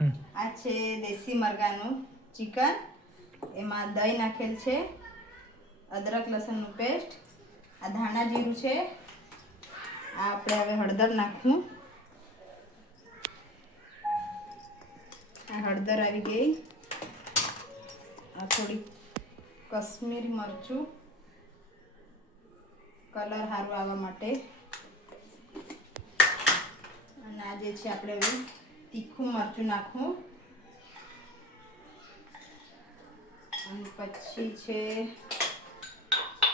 આ છે દેશી મરઘાનું ચિકન, એમાં દહીં નાખેલ છે, અદરક લસણનું પેસ્ટ, આ ધાણા જીરું છે, આ આપણે હવે હળદર નાખવું, આ હળદર આવી ગઈ, આ થોડી કશ્મીરી મરચું કલર સારું આવવા માટે, અને આ જે છે આપણે હવે તીખું મરચું નાખવું, અને પછી છે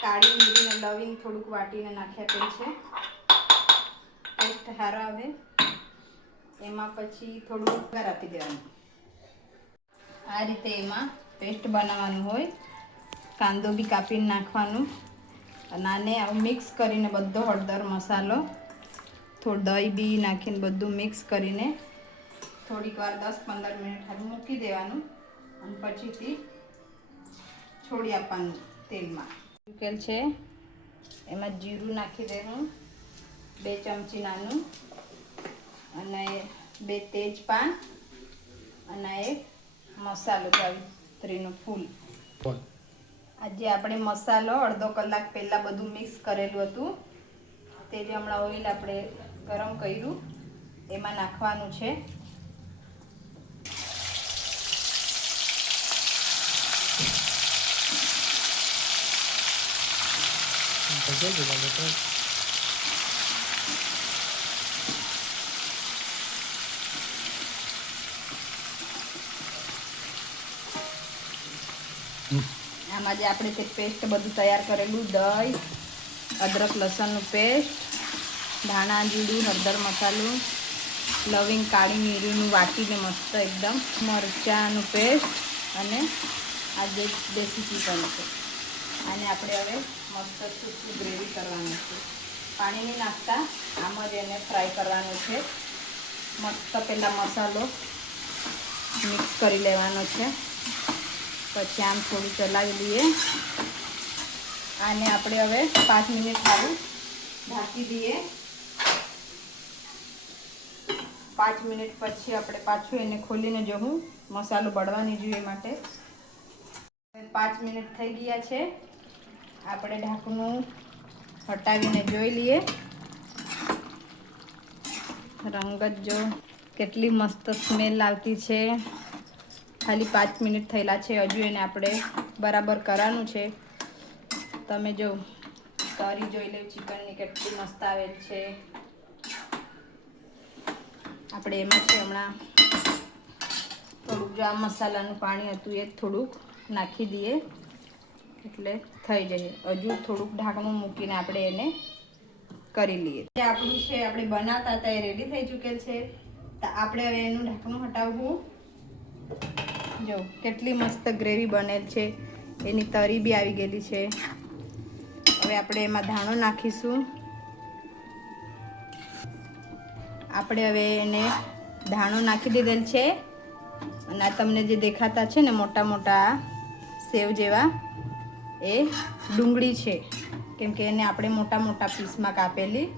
કાળી મિરીને લવિંગ થોડુંક વાટીને નાખી આપેલ છે, ટેસ્ટ સારો આવે. એમાં પછી થોડું વઘાર આપી દેવાનું. આ રીતે એમાં પેસ્ટ બનાવવાનું હોય. કાંદો બી કાપીને નાખવાનું, અને આને આવું મિક્સ કરીને બધો હળદર મસાલો થોડું દહીં બી નાખીને બધું મિક્સ કરીને થોડીક વાર 10-15 મિનિટ હારું મૂકી દેવાનું, અને પછીથી છોડી આપવાનું તેલમાં. મૂકેલ છે એમાં જીરું નાખી દેવું 2 ચમચી નાનું, અને 2 તેજપાન, અને એક મસાલો જાવિત્રીનું ફૂલ. આજે આપણે મસાલો અડધો કલાક પહેલાં બધું મિક્સ કરેલું હતું, તે જે હમણાં ઓઇલ આપણે ગરમ કર્યું એમાં નાખવાનું છે. આમાં જે આપણે તે પેસ્ટ બધું તૈયાર કરેલું, દહીં, અદરક લસણનું પેસ્ટ, ધાણા જીરું, હળદર મસાલો, લવિંગ કાળી મિરીનું વાટીને મસ્ત એકદમ, મરચાંનું પેસ્ટ, અને આ જે દેશી ચિકન છે, આને આપણે હવે મસ્ત સૂકી ગ્રેવી કરવાની છે. પાણી નહીં નાખતા, આમ જ એને ફ્રાય કરવાનું છે. મસ્ત પહેલાં મસાલો મિક્સ કરી લેવાનો છે, પછી આમ થોડું ચલાવી લઈએ. આને આપણે હવે 5 મિનિટ સારું ઢાંકી દઈએ. 5 મિનિટ પછી આપણે પાછું એને ખોલીને જોવું, મસાલો બળવાની જોઈએ માટે. 5 મિનિટ થઈ ગયા છે. આપણે ઢાંકણું હટાવીને જોઈ લઈએ. રંગ જ જો કેટલી મસ્ત સ્મેલ આવતી છે. ખાલી 5 મિનિટ થયેલા છે, હજુ એને આપણે બરાબર કરવાનું છે. તમે જો તરી જોઈ લે ચિકનની કેટલી મસ્ત આવેલ છે. આપણે એમાં છે હમણાં થોડુંક જો આ મસાલાનું પાણી હતું એ થોડુંક નાખી દઈએ એટલે થઈ જાય. હજુ થોડુંક ઢાંકણું મૂકીને આપણે એને કરી લઈએ. આપણું છે આપણે બનાવતા હતા એ રેડી થઈ ચૂકેલ છે. તો આપણે હવે એનું ઢાંકણું હટાવવું. જો કેટલી મસ્ત ગ્રેવી બનેલ છે, એની તરી બી આવી ગયેલી છે. હવે આપણે એમાં ધાણો નાખીશું. આપણે હવે એને ધાણો નાખી દીધેલ છે, અને આ તમને જે દેખાતા છે ને મોટા મોટા સેવ જેવા, એ ડુંગળી છે, કેમ કે એને આપણે મોટા મોટા પીસમાં કાપેલી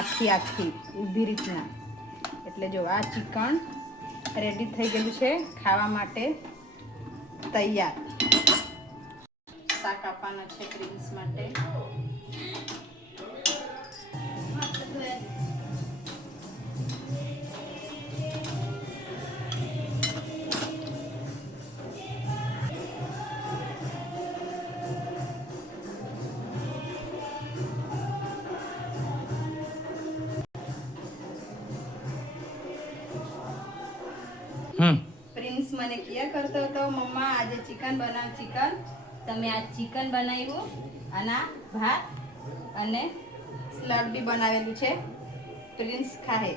આખી ઊભી રીતના. એટલે જો આ ચિકન રેડી થઈ ગયેલું છે, ખાવા માટે તૈયાર. શાક આપવાના છે પ્રિન્સ માટે. પ્રિન્સ મને કિયા કરતો હતો, મમ્મા આજે ચિકન બનાવ. ચિકન તમે આ ચિકન બનાવ્યું, આના ભાત અને સલાડ બી બનાવેલું છે. પ્રિન્સ ખાહે.